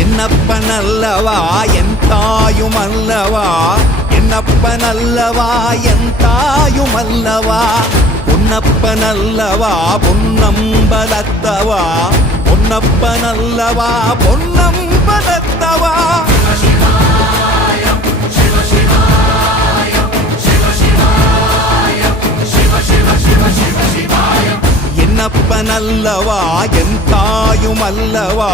என்னப்பனல்லவா என் தாயுமல்லவா, என்னப்பனல்லவா என் தாயுமல்லவா, பொன்னப்பனல்லவா பொன்னம்பலத்தவா, பொன்னப்பனல்லவா பொன்னம்பலத்தவா. என்னப்பனல்லவா என் தாயுமல்லவா,